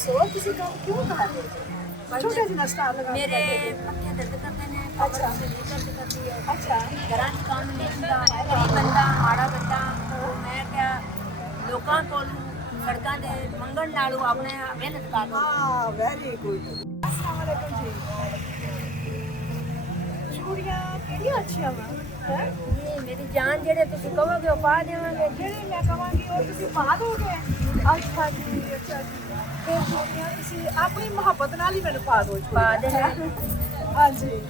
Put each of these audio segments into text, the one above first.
दसो तुसी काम क्यों कर रहे हो? छोटा जिहा स्टार लगा के मेरे बैठे हो। पत्ते दर्द करते हैं, अच्छा। कमर में दर्द करती है, अच्छा घरां च काम नहीं ਹੁੰਦਾ, गरीब बंदा माड़ा बंदा मैं क्या लोकां कोलों सड़कां दे मंगण नालों अपने मेहनत कर लो। हाँ वेरी गुड। अस्सलाम वालेकुम जी। चूड़ियां केड़ियां अच्छियां वा हैं? ये मेरी जान जेड़े तुसीं कहोगे ਉਹ ਪਾ ਦੇਵਾਂਗੇ। ਜਿਹੜੇ ਮੈਂ ਕਵਾਂਗੀ ਉਹ ਤੁਸੀਂ ਪਾ ਦੋਗੇ? ਅੱਛਾ ਜੀ ਅੱਛਾ ਜੀ। ਫਿਰ ਚੂੜੀਆਂ ਤੁਸੀਂ ਆਪਣੀ ਮੁਹੱਬਤ ਨਾਲ ਹੀ ਮੈਨੂੰ ਪਾ ਦਿਓ ਪਾ ਚੂੜੀਆਂ। ਦੇਣਾ। ਹਾਂਜੀ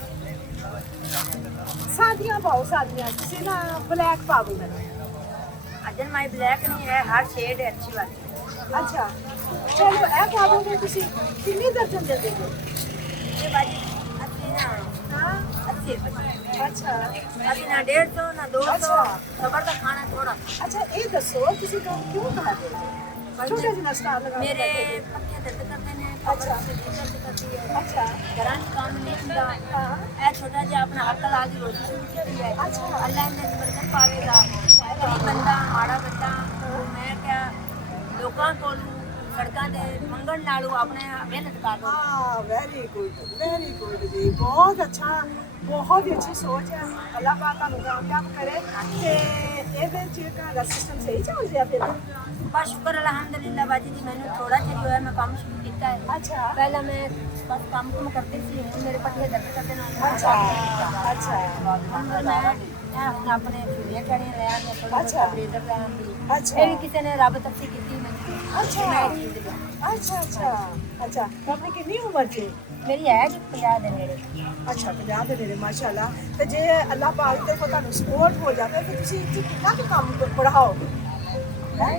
ਸਾਦੀਆਂ ਪਾਓ ਸਾਦੀਆਂ ਤੁਸੀਂ ਨਾ ਬਲੈਕ ਪਾ ਦਿਓ ਮੈਨੂੰ। अजन माई ब्लैक नहीं है, हर शेड है अच्छी वाली। ਅੱਛਾ ਚਲੋ ਇਹ ਪਾ ਦੋਗੇ ਤੁਸੀਂ ਕਿੰਨੀ ਦਰਜਨ ਦੇ ਦਿਓ? ये बाजी अच्छी ना ਹਾਂ 80 रुपये, ਅੱਛਾ अभी ना 150 ना 200। अच्छा। खबर का खाना थोड़ा। ਅੱਛਾ ਇਹ ਦੱਸੋ ਤੁਸੀਂ ਕੰਮ ਕਿਉਂ ਕਰ ਰਹੇ ਹੋ? ਛੋਟਾ ਜਿਹਾ ਸਟਾਰ ਲਗਾ ਕੇ मेरे बैठे हो। पत्ते दर्द करते हैं, अच्छा। कमर में दर्द करती है, ਅੱਛਾ घरां च काम नहीं ਹੁੰਦਾ। ਹਾਂ ਇਹ ਛੋਟਾ ਜਿਹਾ ਆਪਣਾ ਹੱਕ ਲਾ ਦੀ ਰੋਟੀ ਸ਼ੁਰੂ ਕੀਤੀ ਹੈ। ਅੱਛਾ। ਅੱਲਾ ਇਹਨਾਂ ਦੀ ਬਰਕਤ ਪਾਵੇਗਾ। ਗਰੀਬ ਬੰਦਾ ਮਾੜਾ ਬੰਦਾ ਮੈਂ ਕਿਹਾ ਲੋਕਾਂ ਕੋਲੋਂ ਸੜਕਾਂ ਦੇ ਮੰਗਣ ਨਾਲੋਂ ਆਪਣੇ ਮਿਹਨਤ ਕਰ ਲਓ। हाँ वेरी गुड जी बहुत अच्छा बहुत ही अच्छी सोच है अल्लाह पाक ਤੁਹਾਨੂੰ ਕਾਮਯਾਬ ਕਰੇ ਤੇ ਇਹਦੇ ਚ ਘਰ ਦਾ ਸਿਸਟਮ ਸਹੀ ਚੱਲ ਰਿਹਾ ਫਿਰ ਬਸ ਸ਼ੁਕਰ ਅਲਹਮਦੁਲਿਲਾ ਬਾਜੀ ਜੀ, ਮੈਨੂੰ ਥੋੜਾ ਚਿਰ ਹੀ ਹੋਇਆ ਮੈਂ ਕੰਮ ਸ਼ੁਰੂ ਕੀਤਾ ਹੈ। ਅੱਛਾ ਪਹਿਲਾਂ ਮੈਂ ਬਸ ਕੰਮ ਕੁਮ ਕਰਦੀ ਸੀ, ਹੁਣ ਮੇਰੇ ਪੱਠੇ ਦਰਦ ਕਰਦੇ ਨੇ। ਅੱਛਾ ਹੁਣ ਮੈਂ ਹੁਣ ਆਪਣੇ ਚੂੜੀਆਂ ਚਾੜੀਆਂ ਲੈ ਆਂਗੇ, ਥੋੜਾ ਅੱਛਾ। ਬਲੇਜ਼ਰ ਲੈ ਆਂਗੀ। ਅੱਛਾ ਇਹ ਵੀ ਕਿਸੇ ਨੇ ਰੱਬ ਤੱਕ ਕੀਤੀ ਮੈਨੂੰ। ਅੱਛਾ। ਮੈਂ ਇਹ ਚੀਜ਼ ਲਿਆ। ਅੱਛਾ ਆਪਣੀ ਕਿੰਨੀ ਉਮਰ ਚ ਮੇਰੀ ਹੈ ਜੀ 50 ਦੇ ਨੇੜੇ। ਅੱਛਾ 50 ਦੇ ਨੇੜੇ ਮਾਸ਼ਾਅੱਲਾ ਤੇ ਜੇ ਅੱਲਾਹ ਪਾਕ ਦੇ ਕੋਲ ਤੁਹਾਨੂੰ ਸਪੋਰਟ ਹੋ ਜਾਵੇ ਤੇ ਤੁਸੀਂ ਇਹ 'ਚ ਕਿੰਨਾ ਕੁ ਕੰਮ बढ़ाओगे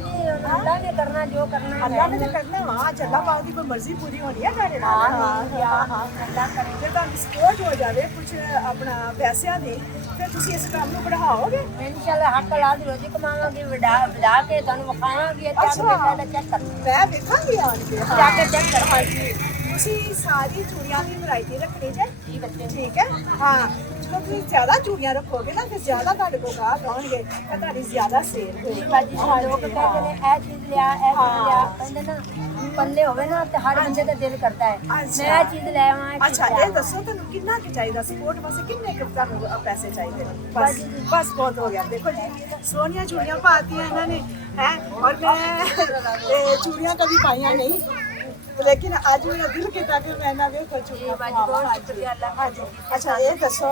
जी अल्लाह ने करना जो करना है। अल्लाह ने तो करना हाँ अल्लाह पाक की कोई मर्जी पूरी होनी है ਤੁਹਾਡੇ ਨਾਲ हाँ अल्लाह करे। ਜੇ ਤੁਹਾਨੂੰ ਸਪੋਰਟ ਹੋ ਜਾਵੇ ਕੁਝ ਆਪਣਾ ਪੈਸਿਆਂ ਦੀ ਫਿਰ ਤੁਸੀਂ ਇਸ ਕੰਮ ਨੂੰ बढ़ाओगे इंशाल्लाह हक ला दी रोजी कमावांगी, वडा के ਤੁਹਾਨੂੰ ਵਿਖਾਵਾਂਗੀ। ਇਹ ਚੱਕ अच्छा। ਕੇ ਪਹਿਲਾਂ ਚੈੱਕ ਕਰ ਮੈਂ ਵੇਖਾਂਗੀ ਆਣ ਕੇ ਜਾ ਕੇ ਚੈੱਕ ਕਰ। ਹਾਂਜੀ ਤੁਸੀਂ ਸਾਰੀ ਚੂੜੀਆਂ ਦੀ ਵੈਰਾਈਟੀ ਰੱਖਣੀ ਜੇ ਜੀ ਬੱਚੇ ਠੀਕ ਹੈ ਹਾਂ ਜਦੋਂ ਤੁਸੀਂ ਜ਼ਿਆਦਾ ਚੂੜੀਆਂ ਰੱਖੋਗੇ ਨਾ ਫਿਰ ਜ਼ਿਆਦਾ ਤੁਹਾਡੇ ਕੋਲ ਗਾਹਕ ਆਉਣਗੇ ਤੇ ਤੁਹਾਡੀ ਜ਼ਿਆਦਾ ਸੇਲ ਹੋਏਗੀ ਬਾਜੀ ਲੋਕ ਕਹਿੰਦੇ ਨੇ ਇਹ ਚੀਜ਼ ਲਿਆ ਇਹ ਚੀਜ਼ ਲਿਆ, ਕਹਿੰਦੇ ਨਾ ਪੱਲੇ ਹੋਵੇ ਨਾ ਤੇ ਹਰ ਬੰਦੇ ਦਾ ਦਿਲ ਕਰਦਾ ਹੈ अच्छा। ਮੈਂ ਇਹ ਚੀਜ਼ ਲੈ ਆਵਾਂ ਇਹ ਚੀਜ਼ ਅੱਛਾ ਲੈ ਇਹ ਆਵਾਂ। ਦੱਸੋ ਤੁਹਾਨੂੰ ਕਿੰਨਾ ਕੁ ਚਾਹੀਦਾ ਸਪੋਰਟ ਵਾਸਤੇ ਕਿੰਨੇ ਕੁ ਤੁਹਾਨੂੰ ਪੈਸੇ ਚਾਹੀਦੇ ਨੇ ਬਸ ਬਹੁਤ ਹੋ ਗਿਆ ਦੇਖੋ ਜੀ ਸੋਹਣੀਆਂ ਚੂੜੀਆਂ ਪਾਤੀਆਂ ਇਹਨਾਂ ਨੇ ਹੈ और मैं चूड़ियाँ कभी पाइया नहीं लेकिन आज मेरा दिल कहता कि मैं ना वे कुछ जी बाजी बहुत शुक्रिया अल्लाह का। ਹਾਂਜੀ ਅੱਛਾ ਇਹ ਦੱਸੋ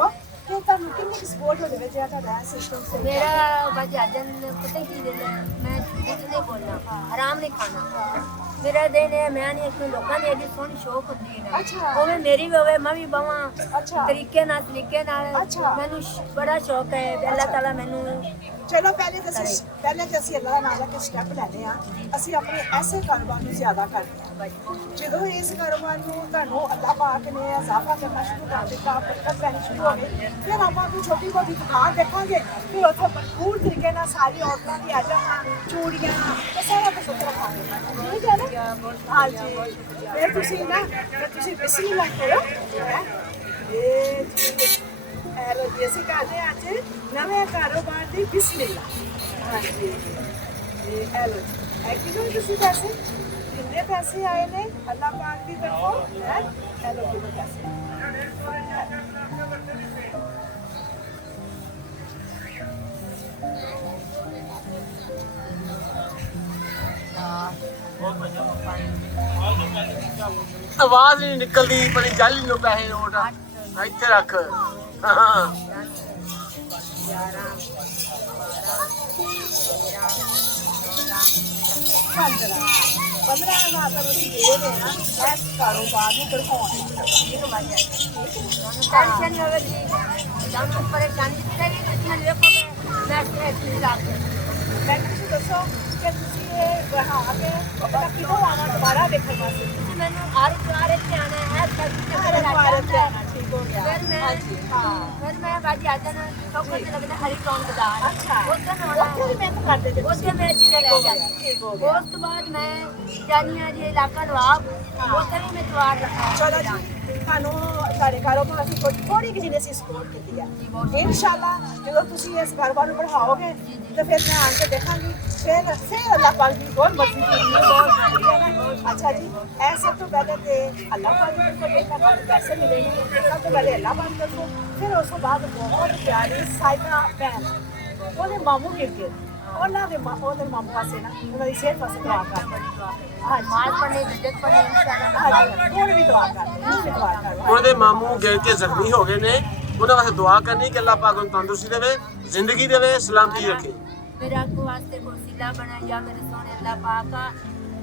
ਕਿ ਤੁਹਾਨੂੰ ਕਿੰਨੀ ਸਪੋਰਟ ਹੋ ਜਾਵੇ ਜਿਹੜਾ ਤੁਹਾਡਾ ਸਿਸਟਮ ਸਹੀ ਹੈ मेरा बाजी अजन पता की दिल है, मैं झूठ नहीं बोलना, हराम नहीं खाना। मेरा दिन है मैं नहीं इसमें लोगों ने एडी सोहनी शौक होती है अच्छा। ओवे मेरी भी होवे मैं भी बवां अच्छा। तरीके नाल सलीके नाल। अच्छा। मैनू बड़ा शौक है अल्लाह ताला मैनू ਚਲੋ ਪਹਿਲੇ ਤਾਂ ਅਸੀਂ ਅੱਲਾਹ ਦਾ ਨਾਮ ਲੈ ਕੇ ਸਟੈਪ ਲੈਣੇ ਆ ਅਸੀਂ ਆਪਣੇ ਐਸੇ ਕਾਰੋਬਾਰ ਨੂੰ ਜ਼ਿਆਦਾ ਕਰਦੇ ਹਾਂ ਜਦੋਂ ਇਸ ਕਾਰੋਬਾਰ ਨੂੰ ਤੁਹਾਨੂੰ ਅੱਲਾਹ ਪਾਕ ਨੇ ਇਜ਼ਾਫਾ ਕਰਨਾ ਸ਼ੁਰੂ ਕਰ ਦਿੱਤਾ ਬਰਕਤ ਪੈਣੀ ਸ਼ੁਰੂ ਹੋ ਗਈ ਫਿਰ ਆਪਾਂ ਕੋਈ ਛੋਟੀ ਮੋਟੀ ਦੁਕਾਨ ਦੇਖਾਂਗੇ ਫਿਰ ਉੱਥੇ ਭਰਪੂਰ ਤਰੀਕੇ ਨਾਲ ਸਾਰੀ ਔਰਤਾਂ ਦੀ ਆਈਟਮਾਂ ਚੂੜੀਆਂ ਤੇ ਸਾਰਾ ਕੁਝ ਉੱਥੇ ਰੱਖਾਂਗੇ ਠੀਕ ਹੈ ਨਾ ਹਾਂਜੀ ਫਿਰ ਤੁਸੀਂ ਨਾ ਬਿਸਮਿਲ੍ਲਾ ਕਰੋ ਹੈਂ। ਇਹ ਹੈਲੋ ਜੀ ਅਸੀਂ ਕਰਦੇ ਹਾਂ ਅੱਜ ਨਵੇਂ ਕਾਰੋਬਾਰ ਦੀ ਬਿਸਮਿਲ੍ਲਾ ਹਾਂਜੀ ਇਹ ਹੈਲੋ ਜੀ ਕਿਦੋਂ ਤੁਸੀਂ ਪੈਸੇ ਕਿੰਨੇ ਪੈਸੇ ਆਏ ਨੇ ਅੱਲਾਹ ਪਾਕ ਦੀ ਤਰਫੋਂ ਹੈ ਹੈਲੋ ਜੀ ਪੈਸੇ ਆਵਾਜ਼ ਨਹੀਂ ਨਿਕਲਦੀ ਬੜੀ ਜਾਲੀ ਨੂੰ ਪੈਸੇ ਨੋਟ ਇੱਥੇ ਰੱਖ ਹਾਂ 15,000 ਤਾਂ ਤੁਸੀਂ ਦੇ ਰਹੇ ਆ ਇਸ ਕਾਰੋਬਾਰ ਨੂੰ ਦਿਖਾਉਣ टेंशन नहीं होवे जी, जान परेशानी तेरी इसमें देखोगे मैं एक चीज ला दूं। ਮੈਨੂੰ ਤੁਸੀਂ ਦੱਸੋ ਕਿ ਤੁਸੀਂ ਇਹ ਬਣਾ ਕੇ ਆਪਣਾ ਕਿਦੋਂ ਆਉਣਾ ਦੁਬਾਰਾ ਦੇਖਣ ਵਾਸਤੇ ਤੁਸੀਂ ਮੈਨੂੰ ਹਰ ਦੁਆਰੇ ਤੇ ਆਣਾ ਹੈ ਸਭ ਕੁਝ ਅਰੇ ਦੁਬਾਰਾ ਤੇ ਆਉਣਾ ਠੀਕ ਹੋ ਗਿਆ ਫਿਰ ਮੈਂ ਫਿਰ ਮੈਂ ਬਾਜੀ ਆ ਜਾਣਾ ਚੌਕਰ ਤੇ ਲੱਗਦਾ ਹਰੀ ਕੌਣ ਬਾਜ਼ਾਰ ਅੱਛਾ ਉੱਥੇ ਮੈਂ ਆਉਣਾ ਉੱਥੇ ਵੀ ਮਿਹਨਤ ਕਰਦੇ ਜੇ ਉੱਥੇ ਮੈਂ ਚੀਜ਼ਾਂ ਲੈ ਜਾਣੀ ਠੀਕ ਹੋ ਗਿਆ ਉਸ ਤੋਂ ਬਾਅਦ ਮੈਂ ਜਾਨੀਆਂ ਜੀ ਇਲਾਕਾ ਲਵਾਬ ਉੱਥੇ ਵੀ ਮੈਂ ਤਵਾਰ ਰੱਖਾਂ ਚਲੋ ਜੀ ਤੁਹਾਨੂੰ ਤੁਹਾਡੇ ਕਾਰੋਬਾਰ ਅਸੀਂ ਥੋੜੀ ਜਿਹੀ ਅਸੀਂ ਸਪੋਰਟ ਕੀਤੀ ਹੈ ਇਨਸ਼ਾਅੱਲਾ ਜਦੋਂ ਤੁਸੀਂ ਇਸ ਕਾਰੋਬਾਰ ਨੂੰ बढ़ाओगे तो फिर मैं आके देखूंगी फिर अल्लाह पाक की बहुत मर्जी होगी अच्छा जी ऐ सब तो पहले तो अल्लाह पाक की तरफ एक हमारे पैसे मिलेंगे सब तो पहले अल्लाह पाक की तरफ फिर उस बाद बहुत प्यारी साइना भैन ਉਹਦੇ ਮਾਮੂ ਗਿਰ ਗਏ ਉਹਨਾਂ ਦੇ ਮਾਮੂ ਪਾਸੇ ਨਾ ਉਹਨਾਂ ਦੀ ਸਿਹਤ ਵਾਸਤੇ ਦੁਆ ਕਰਦੇ ਹਾਂ नमाज पढ़ने इज्जत पढ़ने इंशाल्लाह ਹਾਂ ਹੁਣ ਵੀ ਦੁਆ ਕਰਦੇ ਹੁਣ ਵੀ ਦੁਆ ਕਰਦੇ ਉਹਨਾਂ ਦੇ ਮਾਮੂ ਗਿਰ ਕੇ ਜ਼ਖਮੀ ਹੋ ਗਏ ਨੇ ਉਹਨਾਂ ਵਾਸਤੇ ਦੁਆ ਕਰਨੀ ਕਿ ਅੱਲਾਹ ਪਾਕ ਨੂੰ ਤੰਦਰੁਸਤੀ ਦੇਵੇ ਜ਼ਿੰਦਗੀ ਦੇਵੇ ਸਲਾਮਤੀ ਰੱਖੇ मेरे आपको वास्ते कुर्सीला बनाया मेरे सोने अल्लाह पाक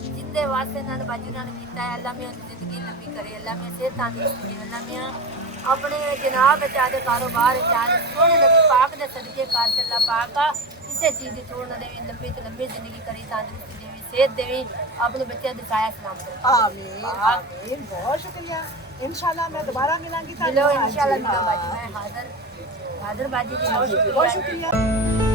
जिंदे वास्ते नाल बाजू नाल कीता है अल्लाह में जिंदगी लंबी करे अल्लाह में सेहत तंदुरुस्ती दे अल्लाह में अपने जनाब चाहे कारोबार चाहे सोने नबी पाक दे सदके कर ते अल्लाह पाक किसी चीज की छोड़ ना देवे लंबी तो लंबी जिंदगी करी तंदुरुस्ती देवे सेहत देवे अपने बच्चों दी काया सलामत रखे आमीन आमीन बहुत शुक्रिया इंशाल्लाह मैं दोबारा मिलांगी मिलो इंशाल्लाह मिलो बाजी मैं हाजिर बाजी जी बहुत शुक्रिया